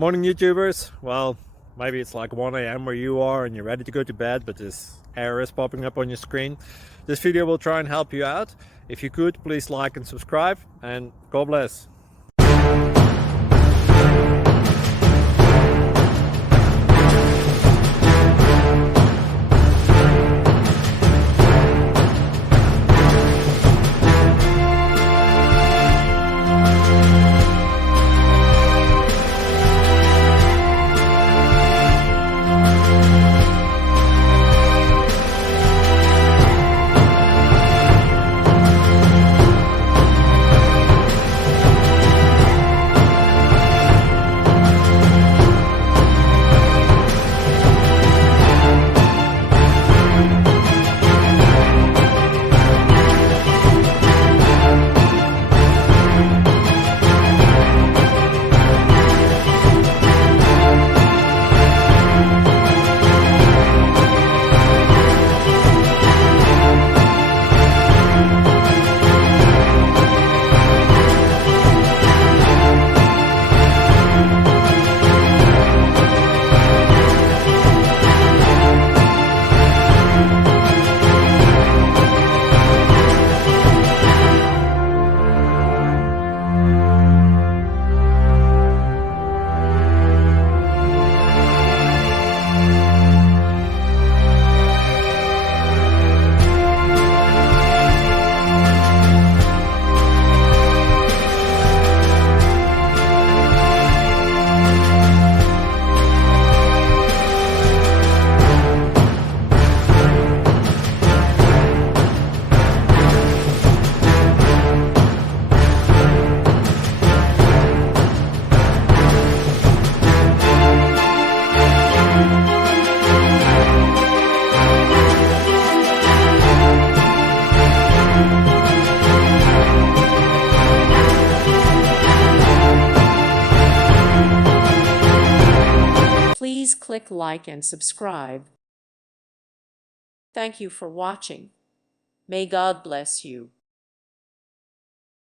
Morning YouTubers. Well, maybe it's like 1 a.m. where you are and you're ready to go to bed, but this error is popping up on your screen. This video will try and help you out. If you could, please like and subscribe, and God bless. Please click like and subscribe. Thank you for watching. May God bless you.